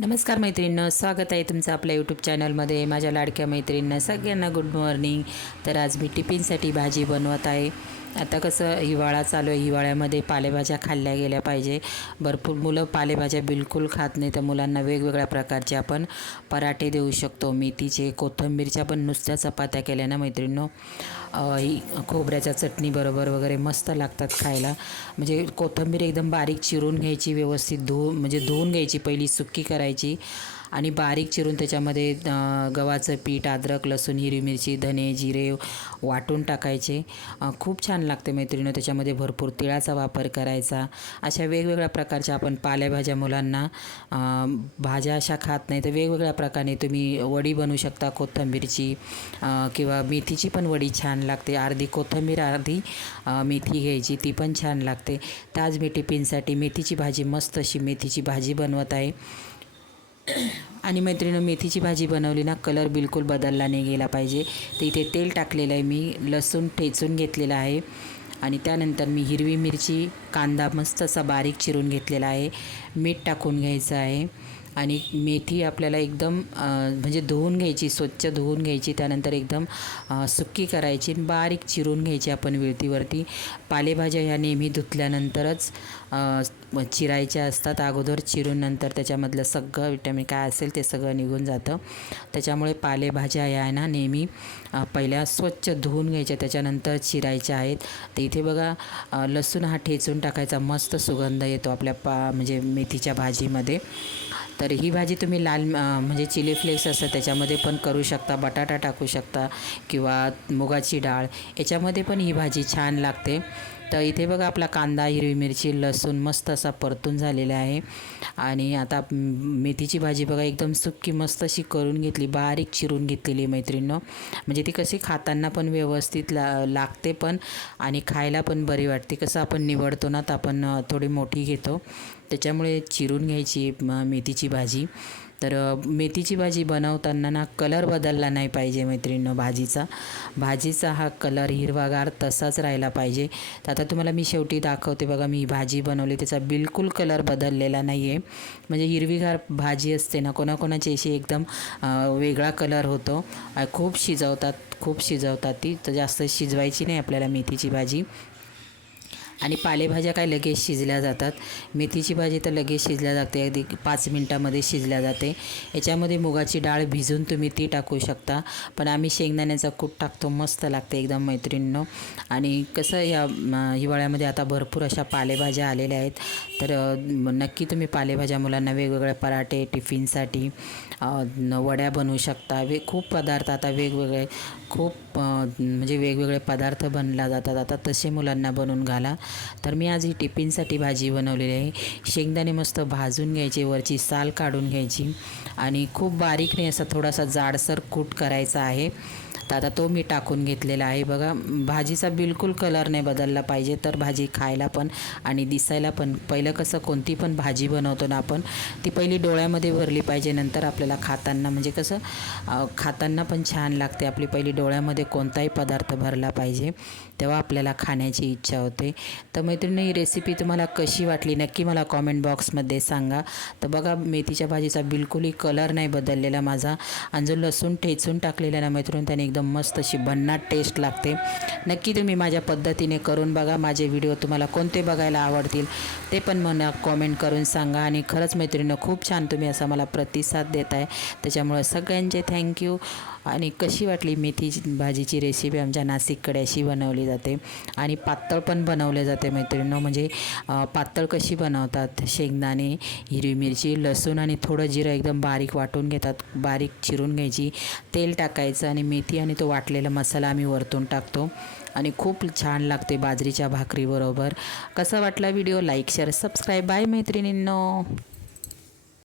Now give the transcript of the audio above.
नमस्कार मैत्रिणींनो स्वागत आहे तुमचं आपल्या यूट्यूब चॅनलमध्ये माझ्या लाडक्या मैत्रिणींना सगळ्यांना गुड मॉर्निंग तर आज मी टिफिनसाठी भाजी बनवत आहे. आता कसं हिवाळा चालू आहे. हिवाळ्यामध्ये पालेभाज्या खाल्ल्या गेल्या पाहिजे. भरपूर मुलं पालेभाज्या बिलकुल खात नाही तर मुलांना वेगवेगळ्या प्रकारचे आपण पराठे देऊ शकतो. मेथीचे कोथिंबीरच्या पण नुसत्या चपात्या केल्या ना मैत्रिणींनो? ही खोबऱ्याच्या चटणीबरोबर वगैरे मस्त लागतात खायला. म्हणजे कोथिंबीर एकदम बारीक चिरून घ्यायची व्यवस्थित धुवून म्हणजे धुवून घ्यायची पहिली सुक्की करायची. आणि बारीक चिरून त्याच्यामध्ये गव्हाचं पीठ अद्रक लसूण हिरवी मिरची धने जिरे वाटून टाकायचे. खूप छान लागते मैत्रिणी त्याच्यामध्ये भरपूर तिळाचा वापर करायचा. अशा वेगवेगळ्या प्रकारच्या आपण पालेभाज्या मुलांना भाज्या अशा खात नाही तर वेगवेगळ्या प्रकारे तुम्ही वडी बनवू शकता. कोथिंबीरची किंवा मेथीची पण वडी छान लागते. अर्धी कोथिंबीर अर्धी मेथी घ्यायची ती पण छान लागते. तर आज मी टिफिनसाठी मेथीची भाजी मस्त अशी मेथीची भाजी बनवत आहे. आणि मैत्रिणी मेथीची भाजी बनवली ना कलर बिलकुल बदलला नाही गेला पाहिजे. तर इथे तेल टाकलेलं आहे मी लसूण ठेचून घेतलेलं आहे. आणि त्यानंतर मी हिरवी मिरची कांदा मस्त असा बारीक चिरून घेतलेला आहे. मीठ टाकून घ्यायचं आहे. आणि मेथी आपल्याला एकदम म्हणजे धुवून घ्यायची स्वच्छ धुवून घ्यायची त्यानंतर एकदम सुक्की करायची आणि बारीक चिरून घ्यायची आपण विळतीवरती पालेभाज्या ह्या नेहमी धुतल्यानंतरच चिरायच्या असतात अगोदर चिरून नंतर त्याच्यामधलं सगळं विटॅमिन काय असेल ते सगळं निघून जातं. त्याच्यामुळे पालेभाज्या या आहे ना नेहमी पहिल्या स्वच्छ धुवून घ्यायच्या त्याच्यानंतर चिरायच्या आहेत. तर इथे बघा लसूण हा ठेचून टाकायचा मस्त सुगंध येतो आपल्या पा म्हणजे मेथीच्या भाजीमध्ये. तर ही भाजी तुम्ही लाल म्हणजे चिली फ्लेक्स असतं त्याच्यामध्ये पण करू शकता बटाटा टाकू शकता किंवा मुगाची डाळ. याच्यामध्ये पण ही भाजी छान लागते. तर इथे बघा आपला कांदा हिरवी मिरची लसूण मस्त असा परतून झालेला आहे. आणि आता मेथीची भाजी बघा एकदम सुक्की मस्त अशी करून घेतली बारीक चिरून घेतलेली मैत्रिणीनं. म्हणजे ती कशी खाताना पण व्यवस्थित ला लागते पण आणि खायला पण बरी वाटते. कसं आपण निवडतो ना तर आपण थोडी मोठी घेतो. त्याच्यामुळे चिरून घ्यायची मेथीची भाजी. तर मेथीची भाजी बनवताना ना कलर बदलला नाही पाहिजे मैत्रिणीनं भाजीचा. भाजीचा हा कलर हिरवागार तसाच राहिला पाहिजे. तर आता तुम्हाला मी शेवटी दाखवते बघा मी भाजी बनवली त्याचा बिलकुल कलर बदललेला नाही आहे म्हणजे हिरवीगार भाजी असते ना कोणाकोणाची अशी एकदम वेगळा कलर होतो. खूप शिजवतात खूप शिजवतात ती तर जास्त शिजवायची नाही आपल्याला मेथीची भाजी. आणि पालेभाज्या काय लगेच शिजल्या जातात. मेथीची भाजी तर लगेच शिजल्या जाते. अगदी पाच मिनटामध्ये शिजल्या जाते. याच्यामध्ये मुगाची डाळ भिजून तुम्ही ती टाकू शकता. पण आम्ही शेंगदाण्याचा कूट टाकतो. मस्त लागते एकदम मैत्रिणीनं. आणि कसं या हिवाळ्यामध्ये आता भरपूर अशा पालेभाज्या आलेल्या आहेत. तर नक्की तुम्ही पालेभाज्या मुलांना वेगवेगळे पराठे टिफिनसाठी वड्या बनवू शकता. वे खूप पदार्थ आता वेगवेगळे खूप म्हणजे वेगवेगळे पदार्थ बनला जातात. आता तसे मुलांना बनवून घाला. तर मी आज ही टिफिनसाठी भाजी बनवलेली आहे. शेंगदाणे मस्त भाजून घ्यायचे वरची साल काढून घ्यायची आणि खूप बारीक नाही असा थोडासा जाडसर कूट करायचा आहे. तर आता तो मी टाकून घेतलेला आहे. बघा भाजीचा बिलकुल कलर नाही बदलला पाहिजे तर भाजी खायला पण आणि दिसायला पण. पहिलं कसं कोणती पण भाजी बनवतो ना आपण ती पहिली डोळ्यामध्ये भरली पाहिजे नंतर आपल्याला खाताना. म्हणजे कसं खाताना पण छान लागते आपली पहिली डोळ्यामध्ये कोणताही पदार्थ भरला पाहिजे तेव्हा आपल्याला खाण्याची इच्छा होते. तर मैत्रिणी ही रेसिपी तुम्हाला कशी वाटली? नक्की मला कॉमेंट बॉक्समध्ये सांगा. तर बघा मेथीच्या भाजीचा बिलकुलही कलर नाही बदललेला माझा. आणि जो लसूण ठेचून टाकलेला ना मैत्रीण त्याने एकदम मस्त अशी भन्नाट टेस्ट लागते. नक्की तुम्ही माझ्या पद्धतीने करून बघा. माझे व्हिडिओ तुम्हाला कोणते बघायला आवडतील ते पण मला कॉमेंट करून सांगा. आणि खरंच मैत्रिणीनं खूप छान तुम्ही असा मला प्रतिसाद देत आहे त्याच्यामुळे सगळ्यांचे थँक्यू आणि कशी वाटली मेथी भाजीची रेसिपी आमच्या नाशिककडे अशी बनवली जाते? आणि पातळ पण बनवले जाते मैत्रिणीनं. म्हणजे पातळ कशी बनवतात? शेंगदाणे हिरवी मिरची लसूण आणि थोडं जिरं एकदम बारीक वाटून घेतात. बारीक चिरून घ्यायची. तेल टाकायचं आणि मेथी आणि तो वाटलेला मसाला आम्ही वरतून टाकतो. आणि खूप छान लागते बाजरीच्या भाकरीबरोबर कसा वाटला video? Like share subscribe. Bye मैत्रिणींनो.